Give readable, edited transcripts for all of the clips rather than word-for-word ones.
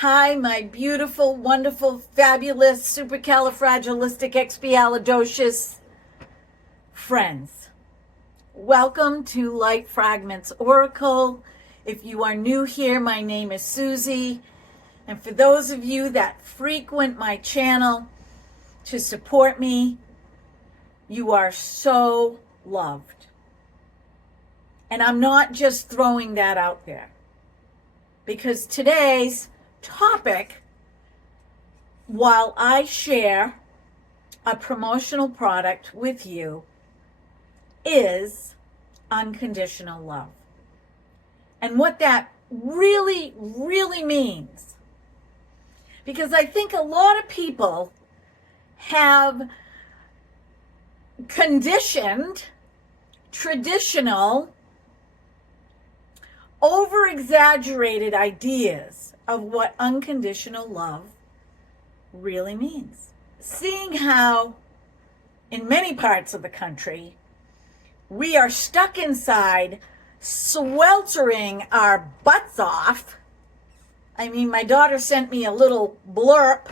Hi, my beautiful, wonderful, fabulous, supercalifragilisticexpialidocious friends. Welcome to Light Fragments Oracle. If you are new here, my name is Susi. And for those of you that frequent my channel to support me, you are so loved. And I'm not just throwing that out there, because today's topic, while I share a promotional product with you, is unconditional love. And what that really, really means. Because I think a lot of people have conditioned, traditional, over-exaggerated ideas of what unconditional love really means. Seeing how in many parts of the country, we are stuck inside, sweltering our butts off. I mean, my daughter sent me a little blurb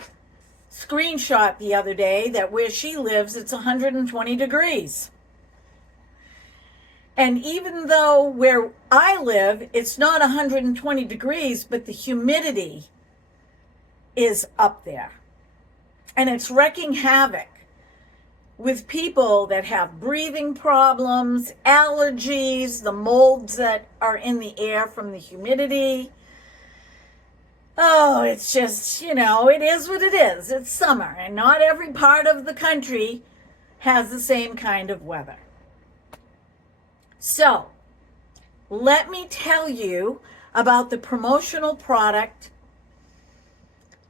screenshot the other day that where she lives, it's 120 degrees. And even though where I live, it's not 120 degrees, but the humidity is up there. And it's wreaking havoc with people that have breathing problems, allergies, the molds that are in the air from the humidity. Oh, it's just, it is what it is. It's summer, and not every part of the country has the same kind of weather. So, let me tell you about the promotional product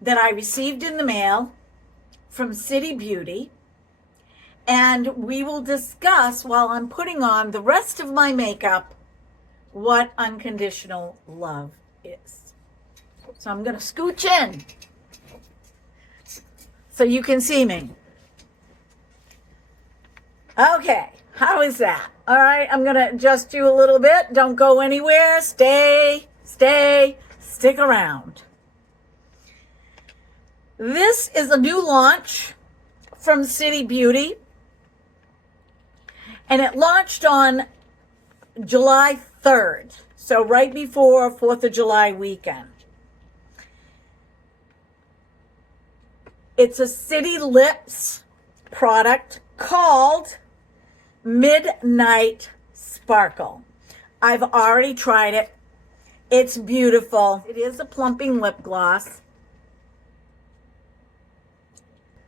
that I received in the mail from City Beauty, and we will discuss, while I'm putting on the rest of my makeup, what unconditional love is. So I'm going to scooch in so you can see me. Okay, how is that? All right, I'm going to adjust you a little bit. Don't go anywhere. Stick around. This is a new launch from City Beauty, and it launched on July 3rd, so right before 4th of July weekend. It's a City Lips product called Midnight Sparkle. I've already tried it. It's beautiful. It is a plumping lip gloss.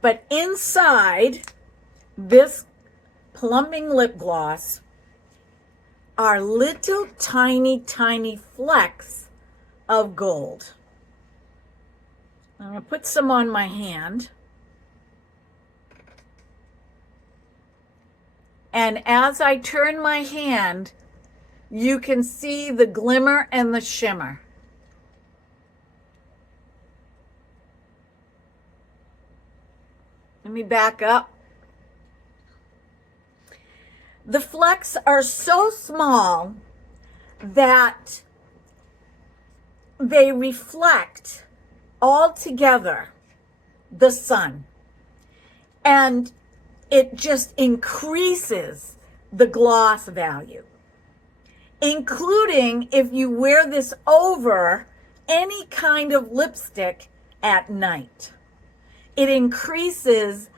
But inside this plumping lip gloss are little tiny, tiny flecks of gold. I'm going to put some on my hand. And as I turn my hand, you can see the glimmer and the shimmer. Let me back up. The flecks are so small that they reflect all together the sun. And it just increases the gloss value, including if you wear this over any kind of lipstick at night. It increases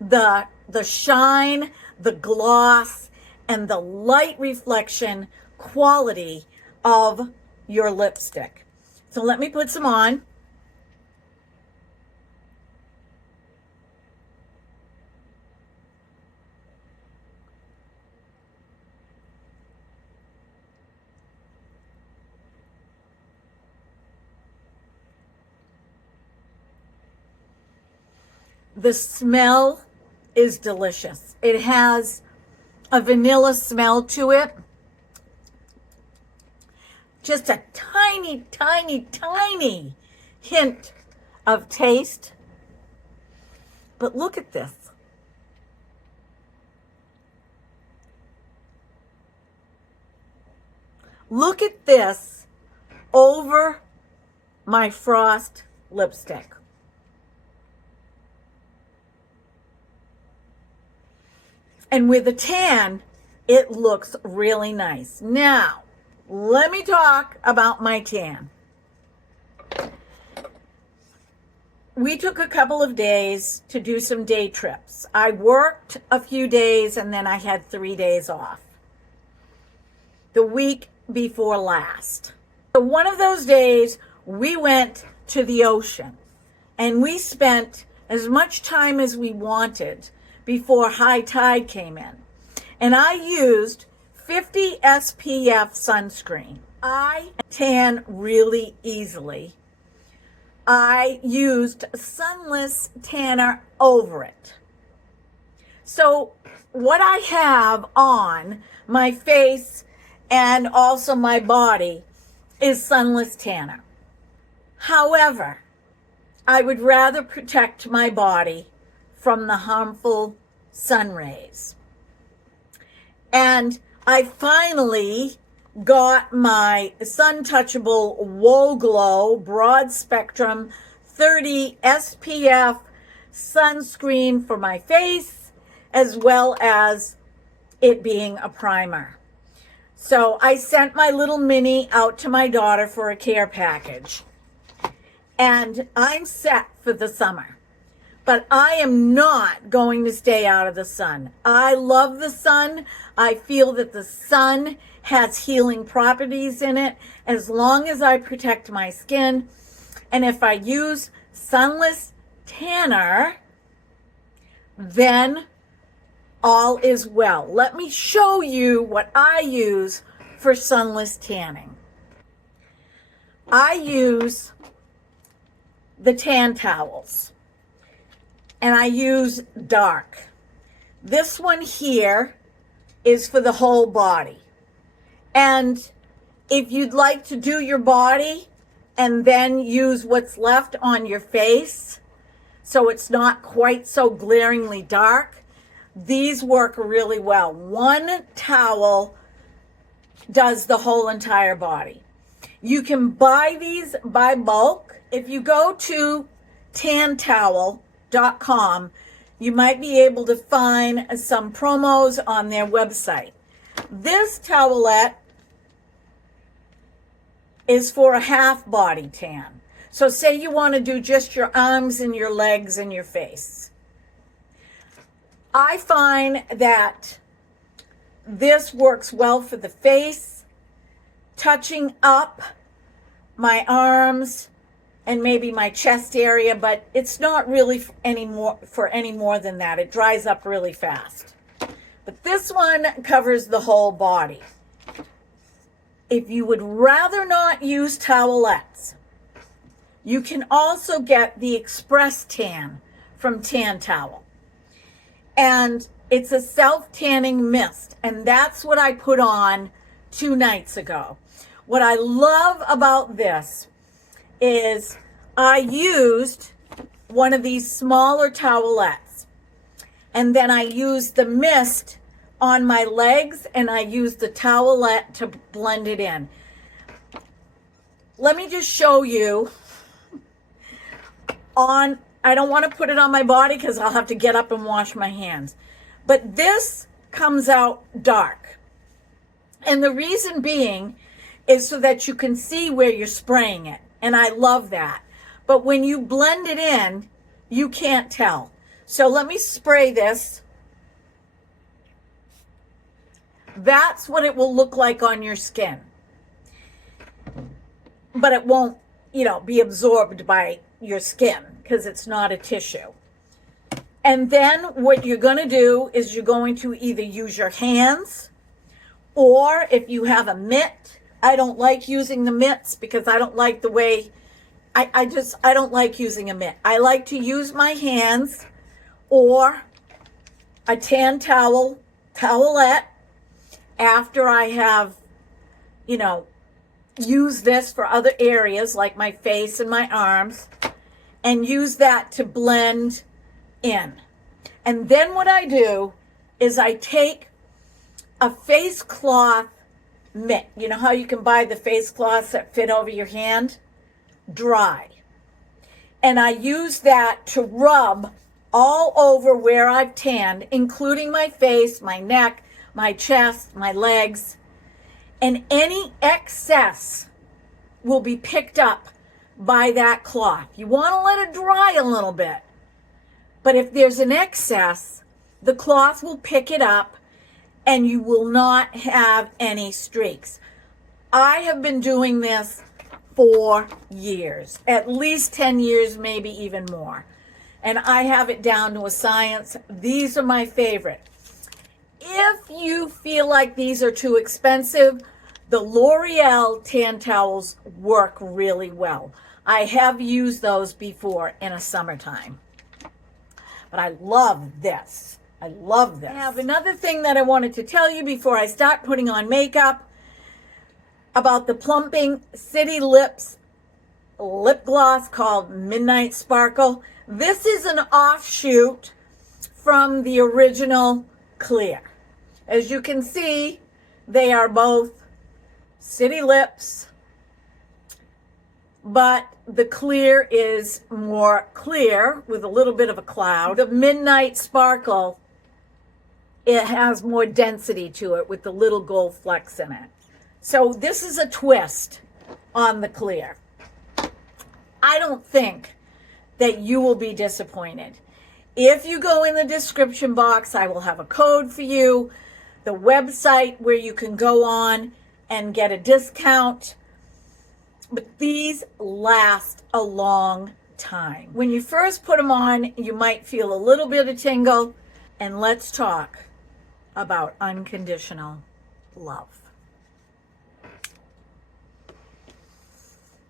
the shine, the gloss, and the light reflection quality of your lipstick. So let me put some on. The smell is delicious. It has a vanilla smell to it. Just a tiny, tiny, tiny hint of taste. But look at this. Look at this over my frost lipstick. And with a tan, it looks really nice. Now, let me talk about my tan. We took a couple of days to do some day trips. I worked a few days and then I had 3 days off. The week before last. So one of those days, we went to the ocean and we spent as much time as we wanted before high tide came in. And I used 50 SPF sunscreen. I tan really easily. I used Sunless tanner over it. So what I have on my face and also my body is Sunless tanner. However, I would rather protect my body from the harmful sun rays. And I finally got my Sun Touchable Whoa Glow Broad Spectrum 30 SPF sunscreen for my face, as well as it being a primer. So I sent my little mini out to my daughter for a care package. And I'm set for the summer. But I am not going to stay out of the sun. I love the sun. I feel that the sun has healing properties in it as long as I protect my skin. And if I use Sunless tanner, then all is well. Let me show you what I use for sunless tanning. I use the tan towels. And I use dark. This one here is for the whole body. And if you'd like to do your body and then use what's left on your face, so it's not quite so glaringly dark, these work really well. One towel does the whole entire body. You can buy these by bulk. If you go to tantowel.com, you might be able to find some promos on their website. This towelette is for a half body tan. So say you want to do just your arms and your legs and your face. I find that this works well for the face, touching up my arms and maybe my chest area, but it's not really for any more than that. It dries up really fast. But this one covers the whole body. If you would rather not use towelettes, you can also get the Express Tan from Tan Towel. And it's a self-tanning mist, and that's what I put on 2 nights ago. What I love about this is I used one of these smaller towelettes, and then I used the mist on my legs, and I used the towelette to blend it in. Let me just show you on, I don't want to put it on my body because I'll have to get up and wash my hands. But this comes out dark. And the reason being is so that you can see where you're spraying it. And I love that. But when you blend it in, you can't tell. So let me spray this. That's what it will look like on your skin. But it won't, be absorbed by your skin because it's not a tissue. And then what you're going to do is you're going to either use your hands, or if you have a mitt. I don't like using the mitts because I don't like the way, I don't like using a mitt. I like to use my hands or a tan towelette after I have, used this for other areas like my face and my arms, and use that to blend in. And then what I do is I take a face cloth mitt. You know how you can buy the face cloths that fit over your hand? Dry. And I use that to rub all over where I've tanned, including my face, my neck, my chest, my legs. And any excess will be picked up by that cloth. You want to let it dry a little bit. But if there's an excess, the cloth will pick it up and you will not have any streaks. I have been doing this for years, at least 10 years, maybe even more. And I have it down to a science. These are my favorite. If you feel like these are too expensive, the L'Oreal tan towels work really well. I have used those before in a summertime. But I love this. I love this. I have another thing that I wanted to tell you before I start putting on makeup about the Plumping City Lips lip gloss called Midnight Sparkle. This is an offshoot from the original clear. As you can see, they are both City Lips, but the clear is more clear with a little bit of a cloud. The Midnight Sparkle, it has more density to it with the little gold flecks in it. So this is a twist on the clear. I don't think that you will be disappointed. If you go in the description box, I will have a code for you, the website where you can go on and get a discount. But these last a long time. When you first put them on, you might feel a little bit of tingle. And let's talk about unconditional love.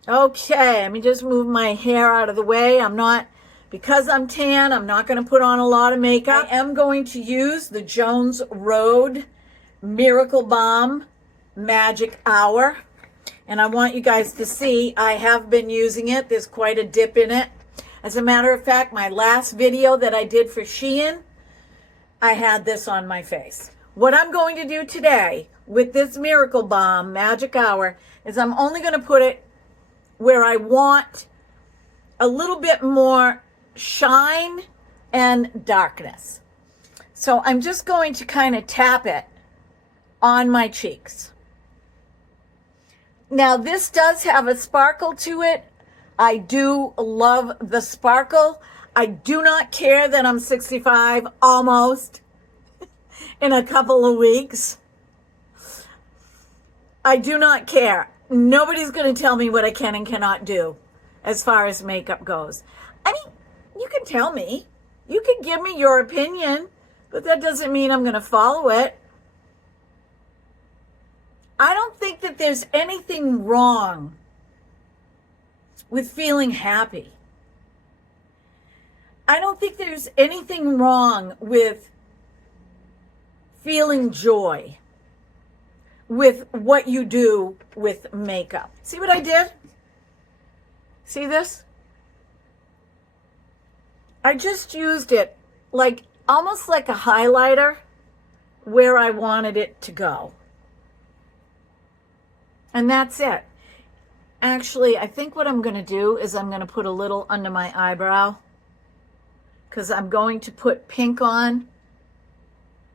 Okay, let me just move my hair out of the way. Because I'm tan, I'm not going to put on a lot of makeup. I am going to use the Jones Road Miracle Balm Magic Hour. And I want you guys to see, I have been using it. There's quite a dip in it. As a matter of fact, my last video that I did for Shein, I had this on my face. What I'm going to do today with this Miracle Balm Magic Hour is I'm only going to put it where I want a little bit more shine and darkness. So I'm just going to kind of tap it on my cheeks. Now this does have a sparkle to it. I do love the sparkle. I do not care that I'm 65 almost in a couple of weeks. I do not care. Nobody's going to tell me what I can and cannot do as far as makeup goes. I mean, you can tell me. You can give me your opinion, but that doesn't mean I'm going to follow it. I don't think that there's anything wrong with feeling happy. I don't think there's anything wrong with feeling joy with what you do with makeup. See what I did? See this? I just used it like almost like a highlighter where I wanted it to go. And that's it. Actually, I think what I'm going to do is I'm going to put a little under my eyebrow because I'm going to put pink on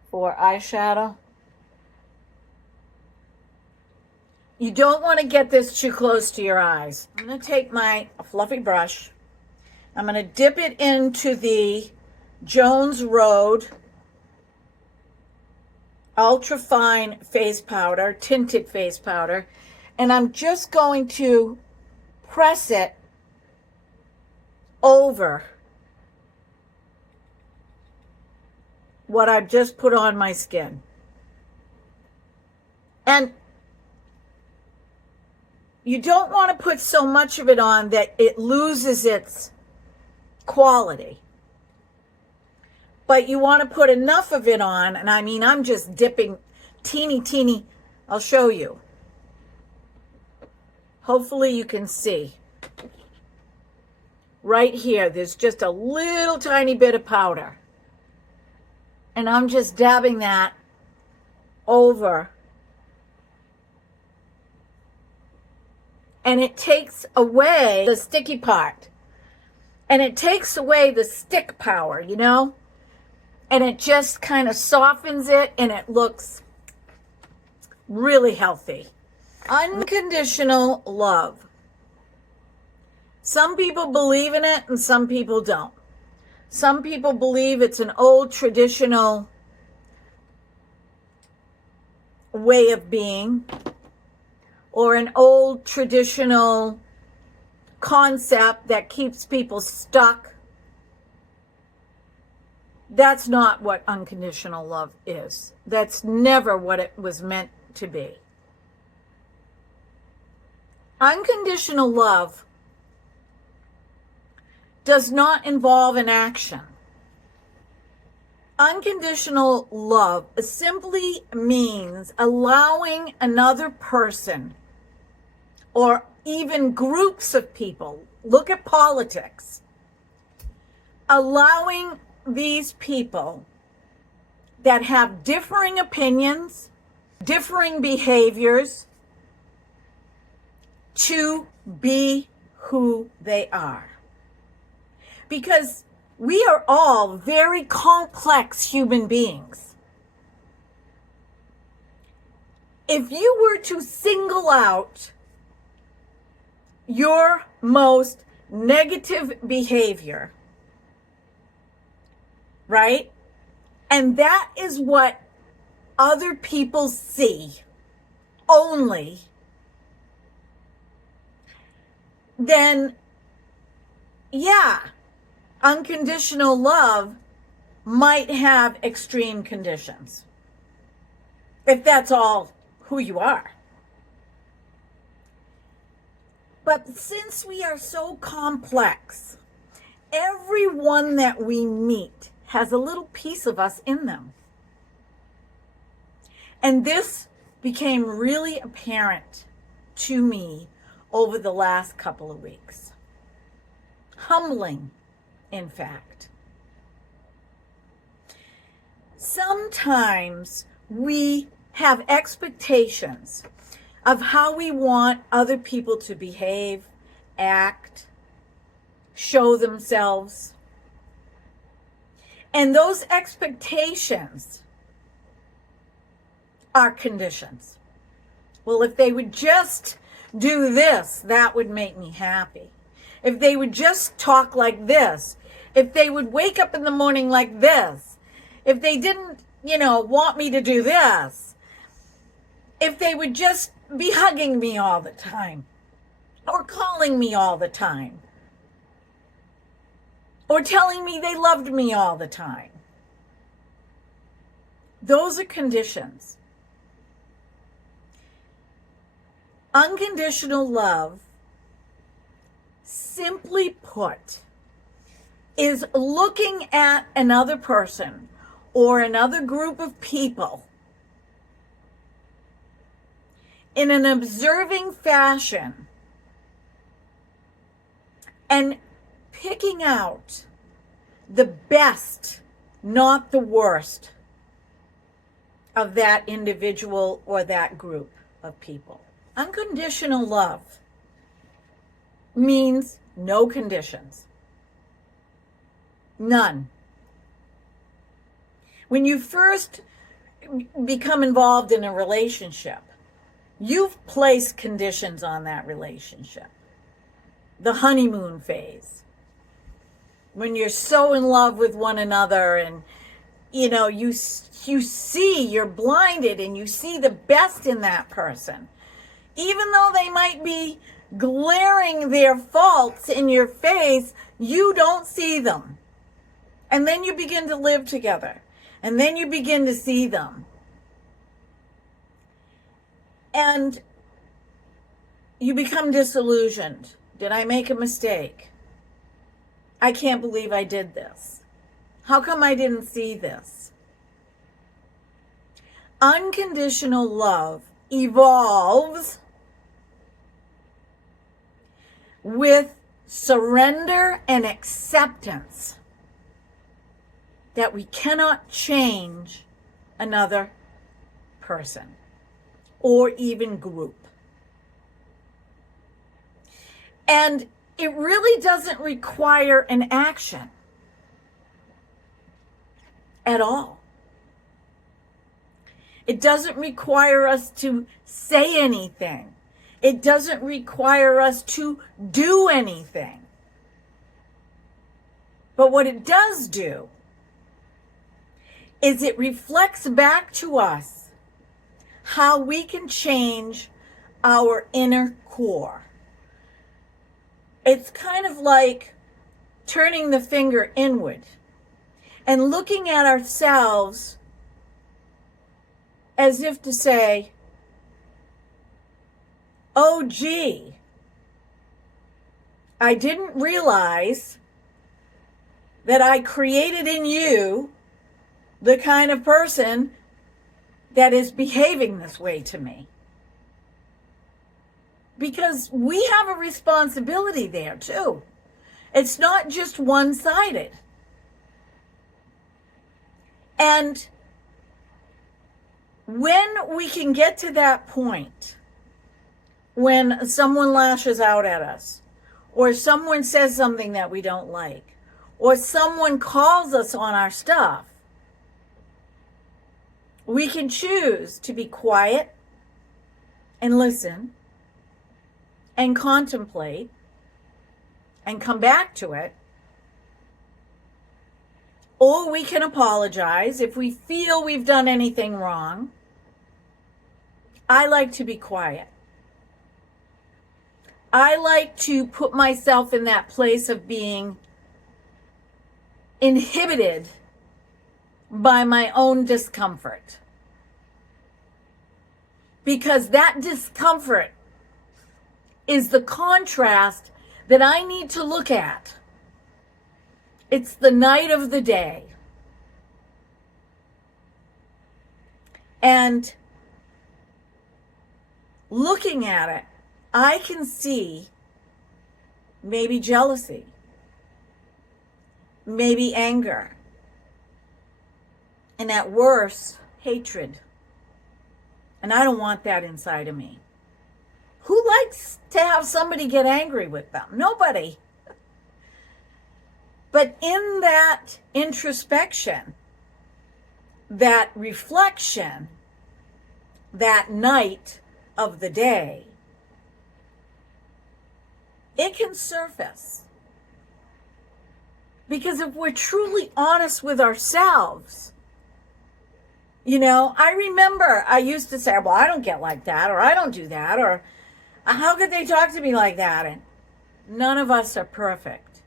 for eyeshadow. You don't want to get this too close to your eyes. I'm going to take my fluffy brush. I'm going to dip it into the Jones Road Ultra Fine Face Powder, Tinted Face Powder. And I'm just going to press it over what I've just put on my skin. And you don't want to put so much of it on that it loses its quality. But you want to put enough of it on, and I mean, I'm just dipping teeny. I'll show you. Hopefully you can see. Right here, there's just a little tiny bit of powder. And I'm just dabbing that over. And it takes away the sticky part. And it takes away the stick power, you know? And it just kind of softens it, and it looks really healthy. Unconditional love. Some people believe in it and some people don't. Some people believe it's an old traditional way of being, or an old traditional concept that keeps people stuck. That's not what unconditional love is. That's never what it was meant to be. Unconditional love does not involve an action. Unconditional love simply means allowing another person, or even groups of people, look at politics, allowing these people that have differing opinions, differing behaviors, to be who they are. Because we are all very complex human beings. If you were to single out your most negative behavior, right? And that is what other people see only, then yeah, unconditional love might have extreme conditions, if that's all who you are. But since we are so complex, everyone that we meet has a little piece of us in them. And this became really apparent to me over the last couple of weeks. Humbling, in fact. Sometimes we have expectations of how we want other people to behave, act, show themselves. And those expectations are conditions. Well, if they would just do this, that would make me happy. If they would just talk like this, if they would wake up in the morning like this, if they didn't, want me to do this, if they would just be hugging me all the time, or calling me all the time, or telling me they loved me all the time. Those are conditions. Unconditional love, simply put, is looking at another person or another group of people in an observing fashion and picking out the best, not the worst, of that individual or that group of people. Unconditional love means no conditions. None. When you first become involved in a relationship, you've placed conditions on that relationship. The honeymoon phase, when you're so in love with one another and you see, you're blinded and you see the best in that person, even though they might be glaring their faults in your face, you don't see them. And then you begin to live together, and then you begin to see them, and you become disillusioned. Did I make a mistake? I can't believe I did this. How come I didn't see this? Unconditional love evolves with surrender and acceptance that we cannot change another person or even group. And it really doesn't require an action at all. It doesn't require us to say anything. It doesn't require us to do anything. But what it does do is it reflects back to us how we can change our inner core. It's kind of like turning the finger inward and looking at ourselves as if to say, oh, gee, I didn't realize that I created in you the kind of person that is behaving this way to me. Because we have a responsibility there too. It's not just one-sided. And when we can get to that point, when someone lashes out at us, or someone says something that we don't like, or someone calls us on our stuff, we can choose to be quiet and listen and contemplate and come back to it. Or we can apologize if we feel we've done anything wrong. I like to be quiet. I like to put myself in that place of being inhibited by my own discomfort. Because that discomfort is the contrast that I need to look at. It's the night of the day. And looking at it, I can see maybe jealousy, maybe anger, and at worst, hatred. And I don't want that inside of me. Who likes to have somebody get angry with them? Nobody. But in that introspection, that reflection, that night of the day, it can surface. Because if we're truly honest with ourselves, you know, I remember I used to say, well, I don't get like that, or I don't do that, or how could they talk to me like that? And none of us are perfect.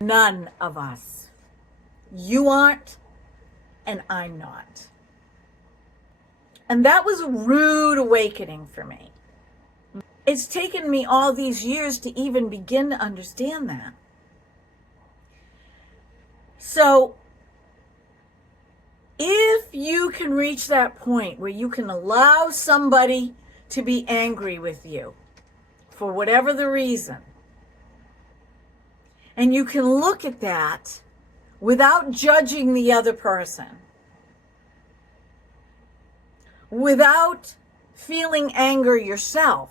None of us. You aren't, and I'm not. And that was a rude awakening for me. It's taken me all these years to even begin to understand that. So, if you can reach that point where you can allow somebody to be angry with you for whatever the reason, and you can look at that without judging the other person, without feeling anger yourself,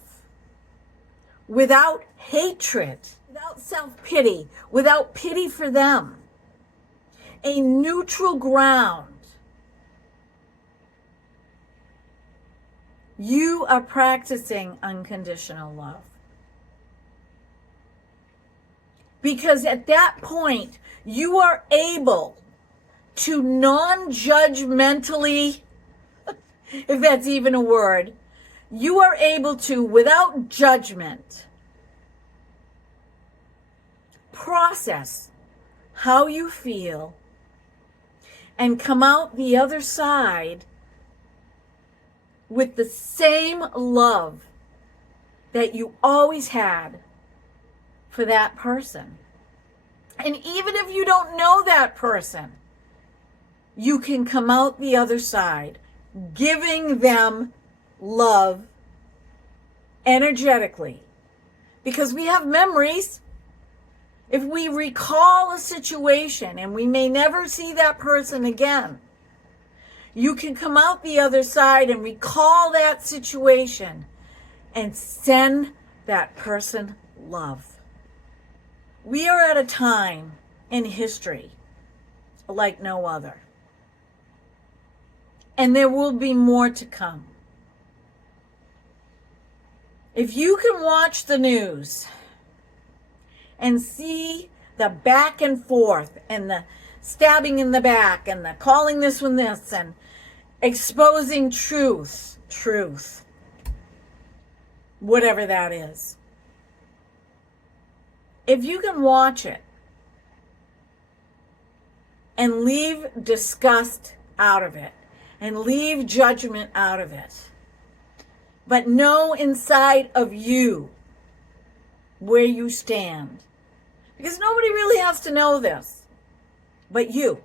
without hatred, without self-pity, without pity for them, a neutral ground, you are practicing unconditional love. Because at that point, you are able to non-judgmentally, if that's even a word, you are able to, without judgment, process how you feel and come out the other side with the same love that you always had for that person. And even if you don't know that person, you can come out the other side giving them love energetically. Because we have memories. If we recall a situation and we may never see that person again, you can come out the other side and recall that situation and send that person love. We are at a time in history like no other. And there will be more to come. If you can watch the news and see the back and forth and the stabbing in the back and the calling this one this and exposing truth, whatever that is. If you can watch it and leave disgust out of it and leave judgment out of it, but know inside of you where you stand, because nobody really has to know this but you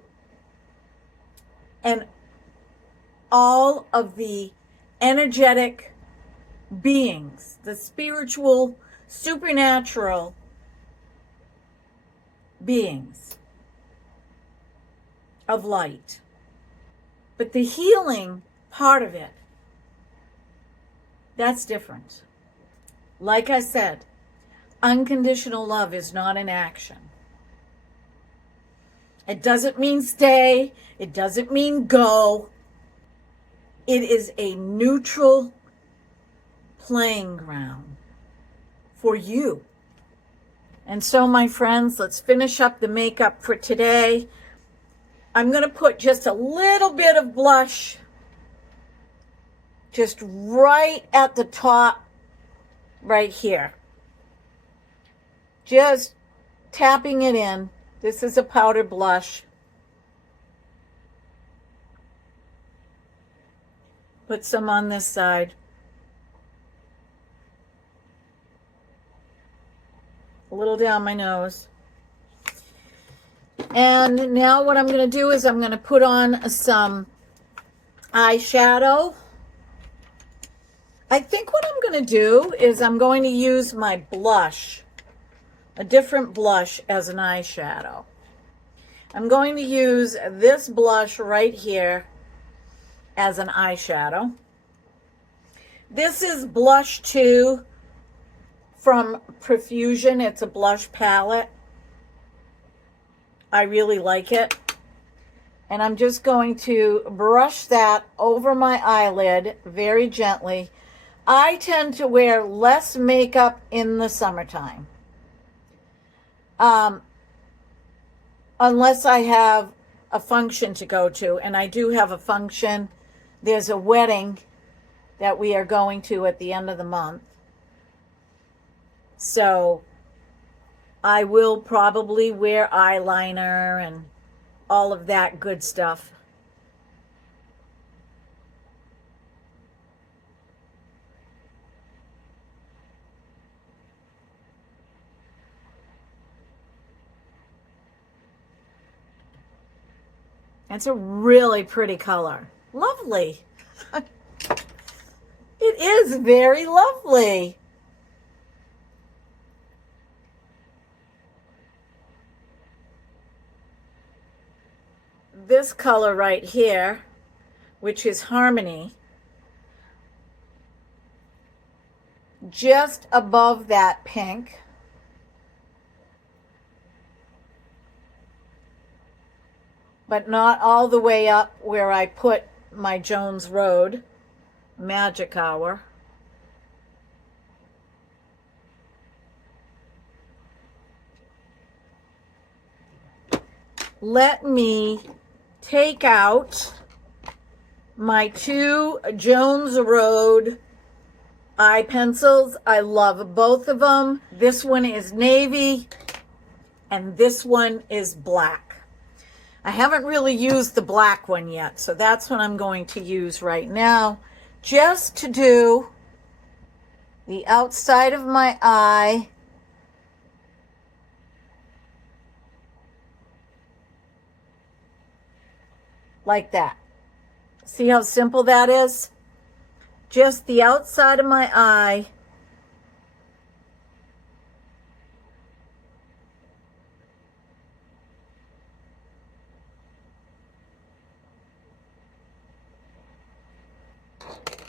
and all of the energetic beings, the spiritual, supernatural beings of light. But the healing part of it, that's different. Like I said, unconditional love is not an action. It doesn't mean stay. It doesn't mean go. It is a neutral playing ground for you. And so, my friends, let's finish up the makeup for today. I'm going to put just a little bit of blush just right at the top, right here. Just tapping it in. This is a powder blush. Put some on this side. A little down my nose. And now what I'm going to do is I'm going to put on some eyeshadow. I think what I'm going to do is I'm going to use my blush, a different blush as an eyeshadow. I'm going to use this blush right here as an eyeshadow. This is blush 2 from Profusion. It's a blush palette. I really like it. And I'm just going to brush that over my eyelid very gently. I tend to wear less makeup in the summertime. Unless I have a function to go to, and I do have a function. There's a wedding that we are going to at the end of the month. So I will probably wear eyeliner and all of that good stuff. It's a really pretty color. Lovely. It is very lovely. This color right here, which is Harmony, just above that pink. But not all the way up where I put my Jones Road Magic Hour. Let me take out my 2 Jones Road eye pencils. I love both of them. This one is navy and this one is black. I haven't really used the black one yet, so that's what I'm going to use right now, just to do the outside of my eye. Like that. See how simple that is? Just the outside of my eye.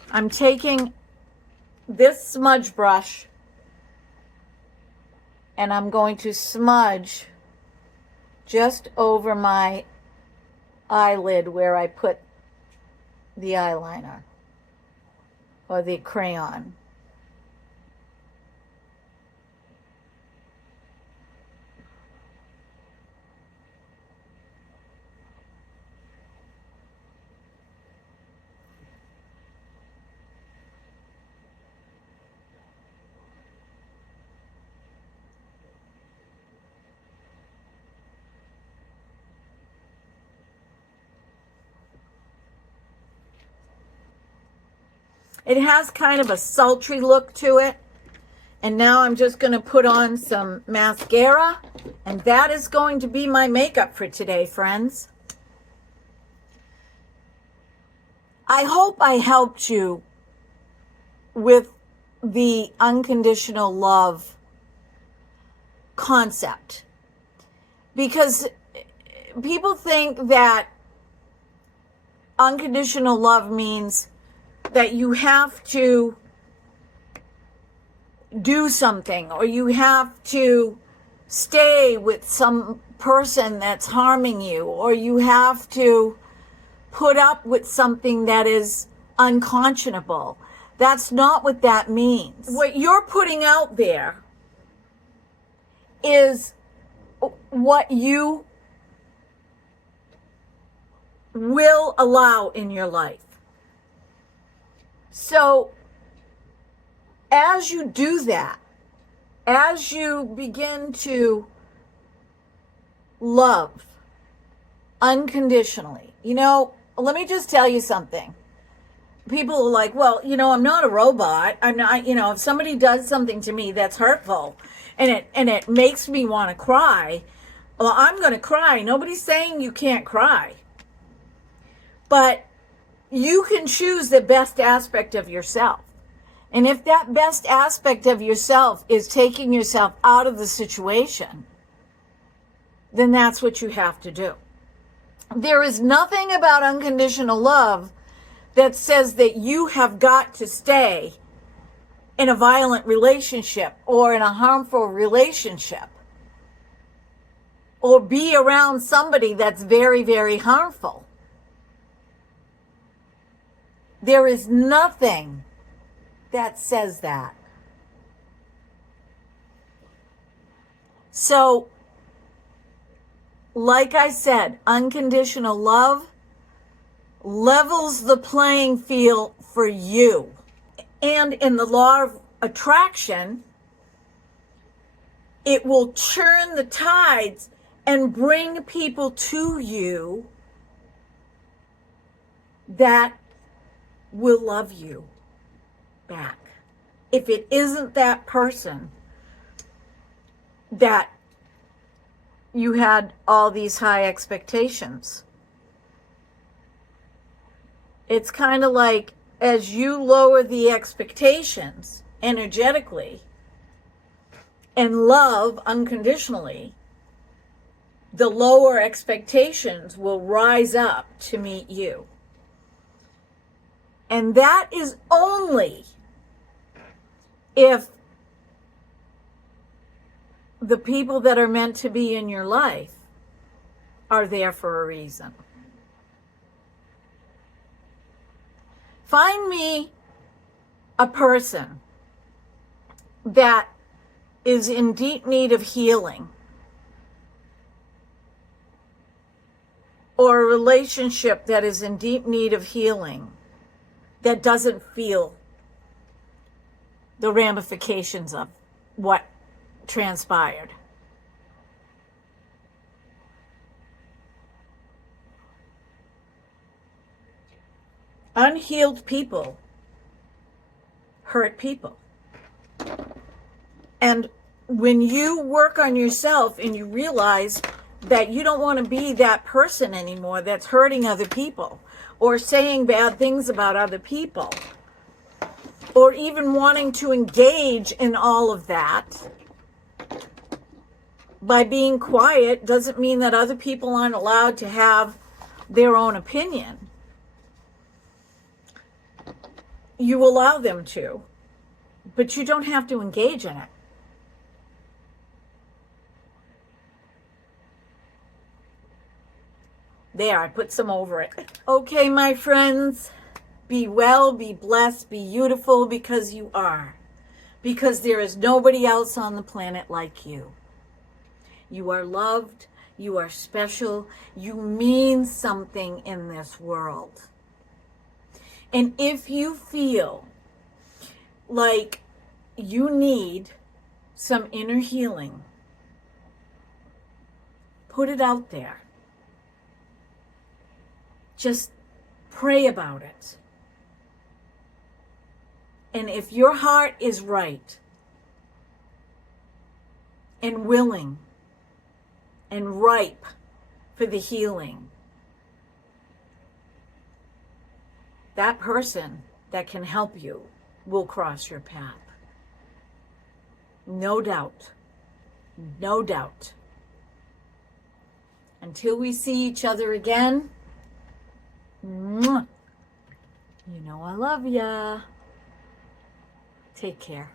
I'm taking this smudge brush and I'm going to smudge just over my eyelid where I put the eyeliner or the crayon. It has kind of a sultry look to it. And now I'm just going to put on some mascara. And that is going to be my makeup for today, friends. I hope I helped you with the unconditional love concept. Because people think that unconditional love means that you have to do something or you have to stay with some person that's harming you or you have to put up with something that is unconscionable. That's not what that means. What you're putting out there is what you will allow in your life. So, as you do that, as you begin to love unconditionally, let me just tell you something. People are like, well, I'm not a robot. I'm not, if somebody does something to me that's hurtful and it makes me want to cry, well, I'm going to cry. Nobody's saying you can't cry. But you can choose the best aspect of yourself. And if that best aspect of yourself is taking yourself out of the situation, then that's what you have to do. There is nothing about unconditional love that says that you have got to stay in a violent relationship or in a harmful relationship or be around somebody that's very, very harmful. There is nothing that says that. So, like I said, unconditional love levels the playing field for you. And in the law of attraction, it will churn the tides and bring people to you that will love you back. If it isn't that person that you had all these high expectations, it's kind of like as you lower the expectations energetically and love unconditionally, the lower expectations will rise up to meet you. And that is only if the people that are meant to be in your life are there for a reason. Find me a person that is in deep need of healing, or a relationship that is in deep need of healing, that doesn't feel the ramifications of what transpired. Unhealed people hurt people. And when you work on yourself and you realize that you don't want to be that person anymore that's hurting other people or saying bad things about other people or even wanting to engage in all of that, by being quiet doesn't mean that other people aren't allowed to have their own opinion. You allow them to, but you don't have to engage in it. There, I put some over it. Okay, my friends, be well, be blessed, be beautiful, because you are. Because there is nobody else on the planet like you. You are loved. You are special. You mean something in this world. And if you feel like you need some inner healing, put it out there. Just pray about it. And if your heart is right and willing and ripe for the healing, that person that can help you will cross your path. No doubt. No doubt. Until we see each other again, you know I love ya. Take care.